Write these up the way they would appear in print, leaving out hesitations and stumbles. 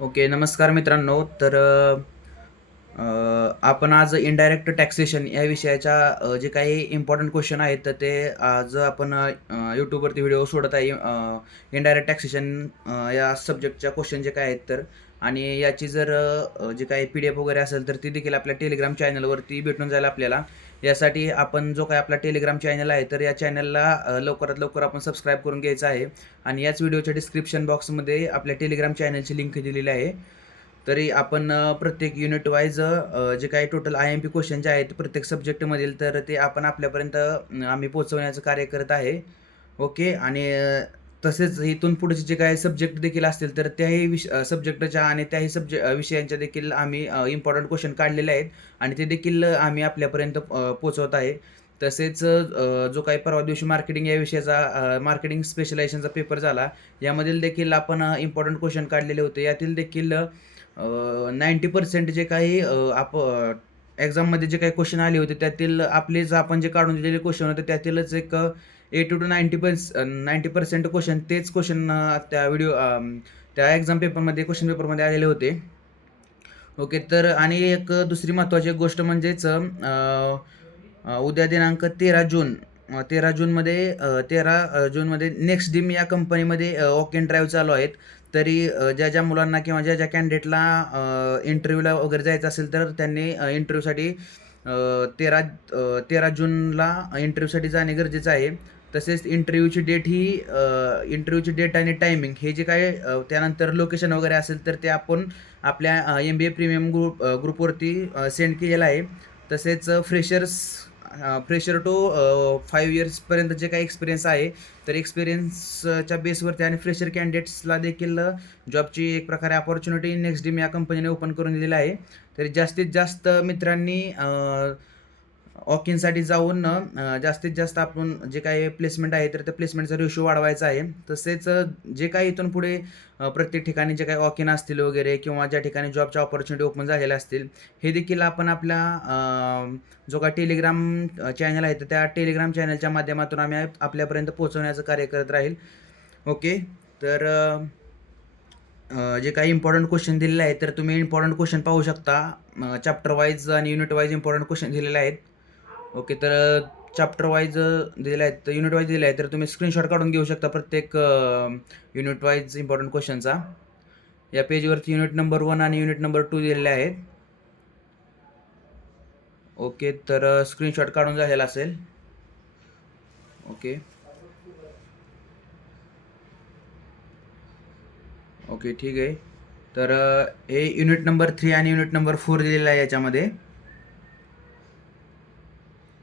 Okay, नमस्कार मित्रांनो. तर आपण आज इनडायरेक्ट टॅक्सेशन या विषयाच्या जे काही इम्पोर्टंट क्वेश्चन आहेत, तर ते आज आपण YouTubeवरती व्हिडिओ सोडत आहे. इनडायरेक्ट टॅक्सेशन या सब्जेक्टच्या क्वेश्चन जे काय आहेत तर आणि याची जर जे काही PDF वगैरे असेल, तर ती देखील आपल्या टेलिग्राम चॅनलवरती भेटून जाईल आपल्याला. यासाठी आपण जो काही आपला टेलिग्राम चॅनल आहे, तर या चॅनलला लवकरात लवकर आपण सबस्क्राईब करून घ्यायचं आहे आणि याच व्हिडिओच्या डिस्क्रिप्शन बॉक्समध्ये आपल्या टेलिग्राम चॅनलची लिंक दिलेली आहे. तरी आपण प्रत्येक युनिट वाईज जे काही टोटल IMP क्वेश्चन जे आहेत प्रत्येक सब्जेक्टमधील, तर ते आपण आपल्यापर्यंत आम्ही पोहोचवण्याचं कार्य करत आहे. ओके. आणि तसेच इथून पुढचे जे काही सब्जेक्ट देखील असतील, तर त्याही सब्जेक्टच्या आणि त्याही विषयांच्या देखील आम्ही इम्पोर्टंट क्वेश्चन काढलेले आहेत आणि ते देखील आम्ही आपल्यापर्यंत पोहोचवत आहे. तसेच जो काही परवा दिवशी मार्केटिंग या विषयाचा मार्केटिंग स्पेशलायझेशनचा पेपर झाला, यामधील देखील आपण इम्पोर्टंट क्वेश्चन काढलेले होते. यातील देखील 90% जे काही एक्झाममध्ये जे काही क्वेश्चन आले होते, त्यातील आपलेच आपण जे काढून दिलेले क्वेश्चन होते, त्यातीलच एक 80 to 90% क्वेश्चन तेच क्वेश्चन त्या एक्झाम पेपरमध्ये क्वेश्चन पेपरमध्ये आलेले होते. ओके. तर आणि एक दुसरी महत्त्वाची एक गोष्ट म्हणजेच उद्या दिनांक 13 जून 13 जूनमध्ये 13 जूनमध्ये नेक्स्ट डिम या कंपनीमध्ये वॉक इन ड्राईव्ह चालू आहेत. तरी ज्या मुलांना किंवा ज्या कॅन्डिडेटला इंटरव्ह्यूला वगैरे जायचं असेल, तर त्यांनी इंटरव्ह्यूसाठी 13 जूनला इंटरव्ह्यूसाठी जाणे गरजेचं आहे. तसेच इंटरव्ह्यूची डेट आणि टायमिंग हे जे काही त्यानंतर लोकेशन वगैरे असेल, तर ते आपण आपल्या MBA प्रीमियम ग्रुपवरती सेंड केलेलं आहे. तसेच फ्रेशर टू 5 इयर्सपर्यंत जे काही एक्सपिरियन्स आहे, तर एक्सपिरियन्सच्या बेसवरती आणि फ्रेशर कॅन्डिडेट्सला देखील जॉबची एक प्रकारे अपॉर्च्युनिटी नेक्स्ट डिम या कंपनीने ओपन करून दिलेलं आहे. तरी जास्तीत जास्त मित्रांनी वॉक इनसाठी जाऊन जास्तीत जास्त आपण जे काही प्लेसमेंट आहे, तर त्या प्लेसमेंटचा रेशो वाढवायचा आहे. तसेच जे काही इथून पुढे प्रत्येक ठिकाणी जे काही वॉक इन असतील वगैरे किंवा ज्या ठिकाणी जॉबच्या अपॉर्च्युनिटी ओपन झालेल्या असतील, हे देखील आपण आपल्या जो काही टेलिग्राम चॅनल आहे, तर त्या टेलिग्राम चॅनलच्या माध्यमातून आम्ही आपल्यापर्यंत पोहोचवण्याचं कार्य करत राहील. ओके. तर जे काही इम्पोर्टंट क्वेश्चन दिलेले आहेत, तर तुम्ही इम्पोर्टंट क्वेश्चन पाहू शकता. चॅप्टर वाईज आणि युनिट वाईज इम्पोर्टंट क्वेश्चन दिलेले आहेत. ओके. तर चॅप्टर वाईज दिलेले आहेत, तर युनिट वाईज दिले आहेत, तर तुम्ही स्क्रीनशॉट काढून घेऊ शकता प्रत्येक युनिट वाईज इम्पॉर्टंट क्वेश्चनचा. या पेजवरती युनिट नंबर 1 आणि युनिट नंबर 2 दिलेले आहेत. ओके. तर स्क्रीनशॉट काढून झालेला असेल. ओके. ओके, ठीक आहे. तर हे युनिट नंबर 3 आणि युनिट नंबर 4 दिलेला आहे याच्यामध्ये.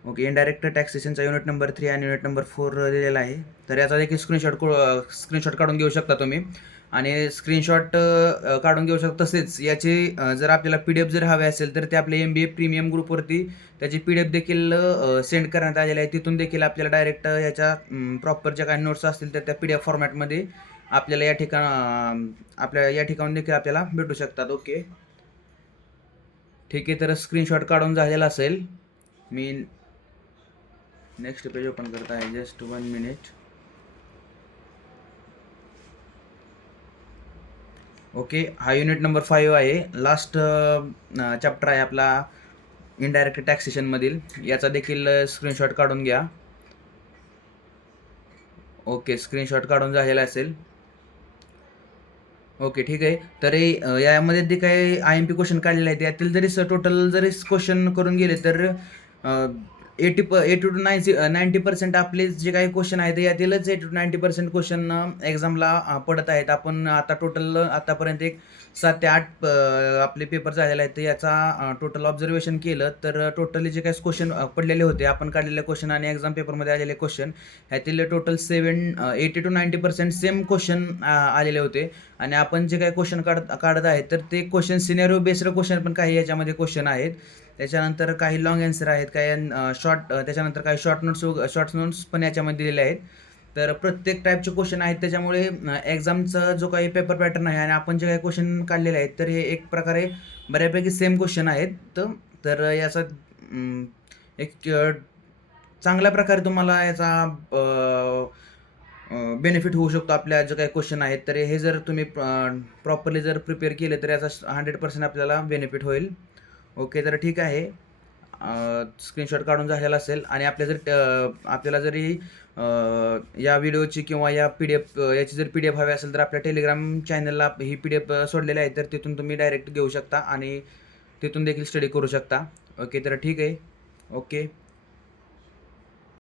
ओके. इनडायरेक्ट टॅक्सेशनचा युनिट नंबर 3 आणि युनिट नंबर 4 दिलेला आहे. तर याचा देखील स्क्रीनशॉट काढून घेऊ शकता तुम्ही आणि स्क्रीनशॉट काढून घेऊ शकता. तसेच याचे जर आपल्याला PDF जर हवे असेल, तर ते आपल्या MBA प्रीमियम ग्रुपवरती त्याची PDF देखील सेंड करण्यात आलेली आहे. तिथून देखील आपल्याला डायरेक्ट याच्या प्रॉपर ज्या काही नोट्स असतील, तर त्या PDF फॉर्मॅटमध्ये आपल्याला आपल्या या ठिकाणी देखील आपल्याला भेटू शकतात. ओके, ठीक आहे. तर स्क्रीनशॉट काढून झालेला असेल. मी नेक्स्ट पेज ओपन करता आहे. Just 1 minute. ओके. हा युनिट नंबर 5 आहे. लास्ट चॅप्टर आहे आपला इनडायरेक्ट टॅक्सेशनमधील. याचा देखील स्क्रीनशॉट काढून घ्या. ओके, स्क्रीनशॉट काढून झालेला असेल. ओके, ठीक आहे. तरी यामध्ये जे काही IMP क्वेश्चन काढलेले आहेत, यातील जरी टोटल जरी क्वेश्चन करून गेले, तर 80 to 90% आपले जे काही क्वेश्चन आहेत, यातीलच 80 to 90% क्वेश्चन एक्झामला पडत आहेत. आपण आता टोटल आतापर्यंत एक 7 ते 8 आपले पेपर झालेले आहेत. तर याचा टोटल ऑब्झर्वेशन केलं, तर टोटली जे काही क्वेश्चन पडलेले होते, आपण काढलेले क्वेश्चन आणि एक्झाम पेपरमध्ये आलेले क्वेश्चन, ह्यातील टोटल 80 to 90% सेम क्वेश्चन आलेले होते. आणि आपण जे काही क्वेश्चन काढत आहे, तर ते क्वेश्चन सिनेरिओ बेस्ड क्वेश्चन पण काही याच्यामध्ये क्वेश्चन आहेत. त्याच्यानंतर काही लाँग आन्सर आहेत, काही त्याच्यानंतर काही शॉर्ट नोट्स पण याच्यामध्ये दिलेले आहेत. तर प्रत्येक टाईपचे क्वेश्चन आहेत. त्याच्यामुळे एक्झामचा जो काही पेपर पॅटर्न आहे आणि आपण जे काही क्वेश्चन काढलेले आहेत, तर हे एक प्रकारे बऱ्यापैकी सेम क्वेश्चन आहेत. तर याचा एक चांगल्या प्रकारे तुम्हाला याचा बेनिफिट होऊ शकतो. आपल्या जे काही क्वेश्चन आहेत, तर हे जर तुम्ही प्रॉपरली जर प्रिपेअर केले, तर याचा 100% आपल्याला बेनिफिट होईल. ओके, तर ठीक आहे. स्क्रीनशॉट काढून झालेला असेल आणि आपल्याला जरी या व्हिडिओची किंवा या पी-डी-एफ याची जर पी-डी-एफ हवी असेल, तर आपल्या टेलिग्राम चॅनलला ही पी-डी-एफ सोडलेली आहे. तर तिथून तुम्ही डायरेक्ट घेऊ शकता आणि तिथून देखील स्टडी करू शकता. ओके, तर ठीक आहे. ओके.